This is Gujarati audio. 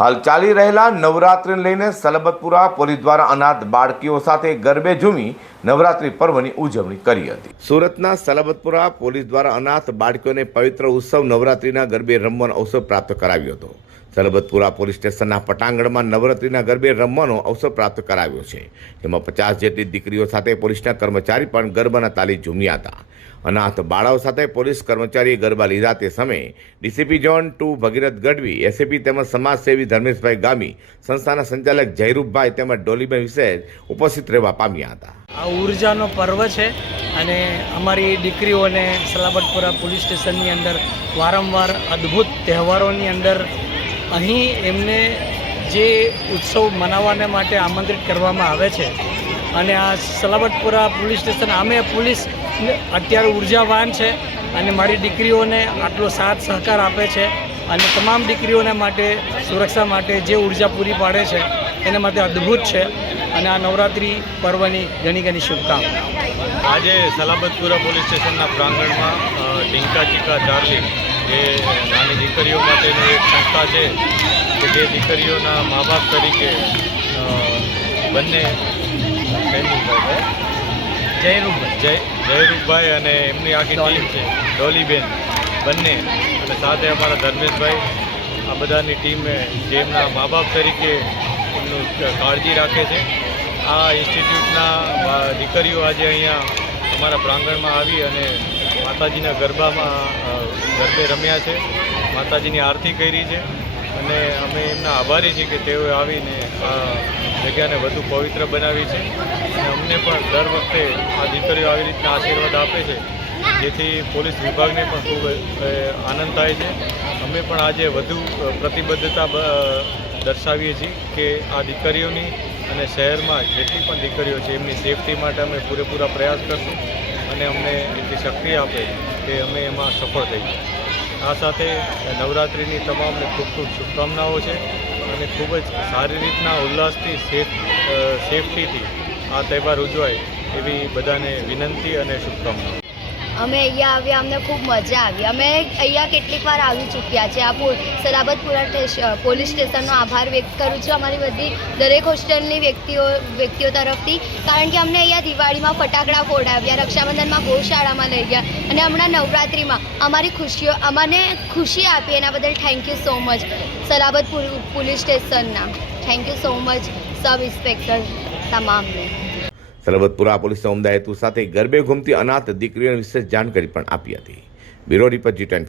હાલ ચાલી રહેલા નવરાત્રિને લઈને સલબતપુરા પોલીસ દ્વારા અનાથ બાળકીઓ સાથે ગરબે ઝૂમી નવરાત્રિ પર્વની ઉજવણી કરી હતી. સુરતના સલબતપુરા પોલીસ દ્વારા અનાથ બાળકીઓને પવિત્ર ઉત્સવ નવરાત્રિના ગરબે રમવાનો અવસર પ્રાપ્ત કરાવ્યો હતો. સલબતપુરા પોલીસ સ્ટેશનના પટાંગણમાં નવરાત્રિના ગરબે રમવાનો અવસર પ્રાપ્ત કરાવ્યો છે. જેમાં પચાસ જેટલી દીકરીઓ સાથે પોલીસના કર્મચારી પણ ગરબાના તાલી ઝૂમ્યા હતા. અનાથ બાળાઓ સાથે પોલીસ કર્મચારીએ ગરબા લીધા તે સમયે DCP zone two Bhagirath Gadhvi ACP તેમજ સમાજસેવી ધર્મેશભાઈ ગામી, સંસ્થાના સંચાલક જયરૂપભાઈ તેમજ ડોલીબેન વિશેષ ઉપસ્થિત રહેવા પામ્યા હતા. આ ઉર્જાનો પર્વ છે અને અમારી દીકરીઓને સલાબતપુરા પોલીસ સ્ટેશનની અંદર વારંવાર અદ્ભુત તહેવારોની અંદર અહીં એમને જે ઉત્સવ મનાવવાને માટે આમંત્રિત કરવામાં આવે છે અને આ સલાબતપુરા પોલીસ સ્ટેશન, આમે પોલીસ અત્યારે ઉર્જાવાન છે અને મારી દીકરીઓને આટલો સાથ સહકાર આપે છે અને તમામ દીકરીઓને માટે, સુરક્ષા માટે જે ઊર્જા પૂરી પાડે છે, એના માટે અદ્ભુત છે અને આ નવરાત્રિ પર્વની ઘણી ઘણી શુભકામના. આજે સલાબતપુરા પોલીસ સ્ટેશનના પ્રાંગણમાં ઢીંકા ચીકા ચાર્લી એ નાની દીકરીઓ માટેની એક સંસ્થા છે કે જે દીકરીઓના મા બાપ તરીકે બંને સૈનિકભાઈ જયરૂપભાઈ. જય જયરૂપભાઈ અને એમની આખી ટીમ છે ડોલીબેન બંને. અને સાથે અમારા ધર્મેશભાઈ આ બધાની ટીમે જે એમના મા બાપ તરીકે એમનું કાળજી રાખે છે. આ ઇન્સ્ટિટ્યૂટના દીકરીઓ આજે અહીંયા અમારા પ્રાંગણમાં આવી અને માતાજીના ગરબામાં ગરબે રમ્યા છે, માતાજીની આરતી કરી છે અને અમે એમના આભારી છીએ કે તેઓએ આવીને આ જગ્યાને વધુ પવિત્ર બનાવી છે. અને અમને પણ દર વખતે આ દીકરીઓ આવી રીતના આશીર્વાદ આપે છે, જેથી પોલીસ વિભાગને પણ ખૂબ આનંદ થાય છે. અમે પણ આજે વધુ પ્રતિબદ્ધતા દર્શાવીએ છીએ કે આ દીકરીઓની અને શહેરમાં જેટલી પણ દીકરીઓ છે, એમની સેફટી માટે અમે પૂરેપૂરા પ્રયાસ કરશું. અને અમને એટલી શક્તિ આપે કે અમે એમાં સફળ થઈએ આ સાથે નવરાત્રિની તમામને ખૂબ ખૂબ શુભકામનાઓ છે અને ખૂબ જ સારી રીતના ઉલ્લાસથી સેફ સેફટીથી આ તહેવાર ઉજવાય એવી બધાને વિનંતી અને શુભકામનાઓ. અમે અહીંયા આવ્યા, અમને ખૂબ મજા આવી. અમે અહીંયા કેટલીક વાર આવી ચૂક્યા છે. આ સલાબતપુરા પોલીસ સ્ટેશનનો આભાર વ્યક્ત કરું છું અમારી બધી દરેક હોસ્ટેલની વ્યક્તિઓ વ્યક્તિઓ તરફથી. કારણ કે અમને અહીંયા દિવાળીમાં ફટાકડા ફોડાવ્યા, રક્ષાબંધનમાં ગૌશાળામાં લઈ ગયા. અને હમણાં નવરાત્રિમાં અમારી ખુશીઓ, અમને ખુશી આપી એના બદલ thank you so much Salabatpur police સ્ટેશનના. Thank you so much sub inspector તમામને. સલબતપુરા પોલીસે ઉમદા હેતુ સાથે ગરબે ઘૂમતી અનાથ દીકરીઓને વિશેષ જાણકારી પણ આપી હતી. બ્યુરો રિપોર્ટ જી ટેન